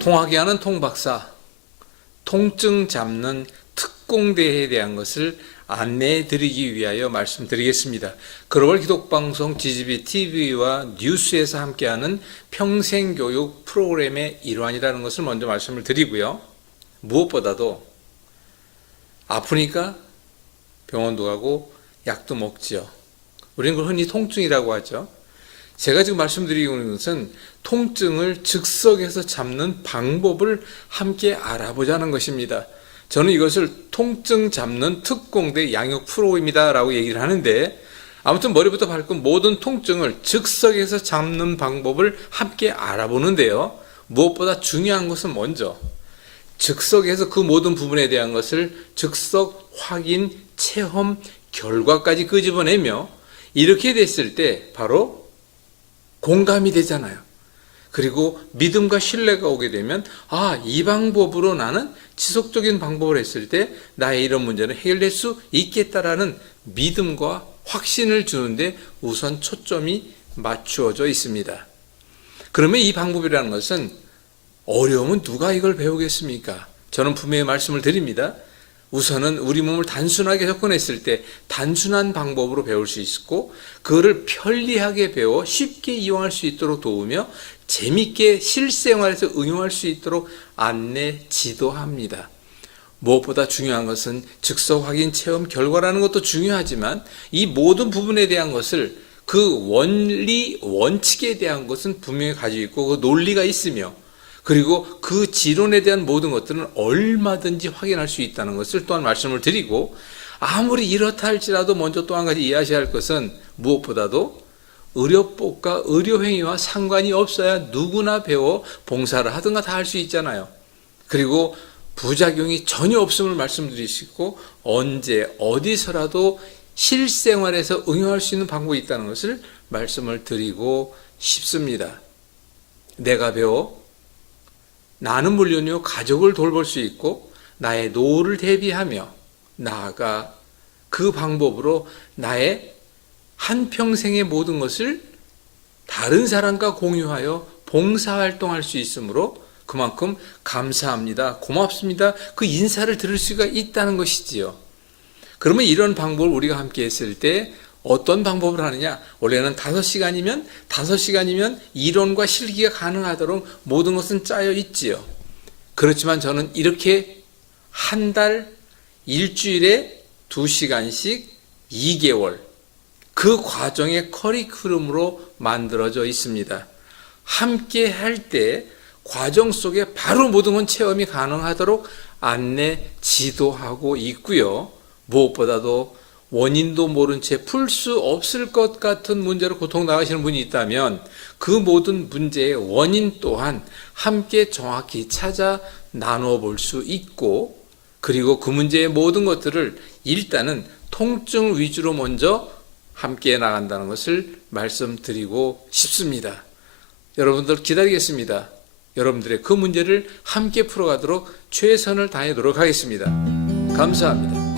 통하게 하는 통박사, 통증 잡는 특공대에 대한 것을 안내해 드리기 위하여 말씀드리겠습니다. 글로벌 기독방송 GGB TV와 뉴스에서 함께하는 평생교육 프로그램의 일환이라는 것을 먼저 말씀을 드리고요. 무엇보다도 아프니까 병원도 가고 약도 먹지요. 우리는 그걸 흔히 통증이라고 하죠. 제가 지금 말씀드리고 있는 것은 통증을 즉석에서 잡는 방법을 함께 알아보자는 것입니다. 저는 이것을 통증 잡는 특공대 양육 프로입니다라고 얘기를 하는데 아무튼 머리부터 발끝 모든 통증을 즉석에서 잡는 방법을 함께 알아보는데요. 무엇보다 중요한 것은 먼저 즉석에서 그 모든 부분에 대한 것을 즉석 확인, 체험, 결과까지 끄집어내며 이렇게 됐을 때 바로 공감이 되잖아요. 그리고 믿음과 신뢰가 오게 되면 아, 이 방법으로 나는 지속적인 방법을 했을 때 나의 이런 문제는 해결될 수 있겠다라는 믿음과 확신을 주는데 우선 초점이 맞추어져 있습니다. 그러면 이 방법이라는 것은 어려우면 누가 이걸 배우겠습니까? 저는 분명히 말씀을 드립니다. 우선은 우리 몸을 단순하게 접근했을 때 단순한 방법으로 배울 수 있고 그거를 편리하게 배워 쉽게 이용할 수 있도록 도우며 재밌게 실생활에서 응용할 수 있도록 안내 지도합니다. 무엇보다 중요한 것은 즉석 확인 체험 결과라는 것도 중요하지만 이 모든 부분에 대한 것을 그 원리 원칙에 대한 것은 분명히 가지고 있고 그 논리가 있으며 그리고 그 지론에 대한 모든 것들은 얼마든지 확인할 수 있다는 것을 또한 말씀을 드리고 아무리 이렇다 할지라도 먼저 또 한 가지 이해하셔야 할 것은 무엇보다도 의료법과 의료행위와 상관이 없어야 누구나 배워 봉사를 하든가 다 할 수 있잖아요. 그리고 부작용이 전혀 없음을 말씀드리시고 언제 어디서라도 실생활에서 응용할 수 있는 방법이 있다는 것을 말씀을 드리고 싶습니다. 내가 배워 나는 물론이요 가족을 돌볼 수 있고 나의 노후를 대비하며 나아가 그 방법으로 나의 한평생의 모든 것을 다른 사람과 공유하여 봉사활동할 수 있으므로 그만큼 감사합니다. 고맙습니다. 그 인사를 들을 수가 있다는 것이지요. 그러면 이런 방법을 우리가 함께 했을 때 어떤 방법을 하느냐? 원래는 다섯 시간이면 다섯 시간이면 이론과 실기가 가능하도록 모든 것은 짜여 있지요. 그렇지만 저는 이렇게 한 달 일주일에 두 시간씩 2개월 그 과정의 커리큘럼으로 만들어져 있습니다. 함께 할 때 과정 속에 바로 모든 건 체험이 가능하도록 안내 지도하고 있고요. 무엇보다도 원인도 모른 채 풀 수 없을 것 같은 문제로 고통 나가시는 분이 있다면 그 모든 문제의 원인 또한 함께 정확히 찾아 나누어 볼수 있고 그리고 그 문제의 모든 것들을 일단은 통증 위주로 먼저 함께 나간다는 것을 말씀드리고 싶습니다. 여러분들 기다리겠습니다. 여러분들의 그 문제를 함께 풀어가도록 최선을 다해 노력하겠습니다. 감사합니다.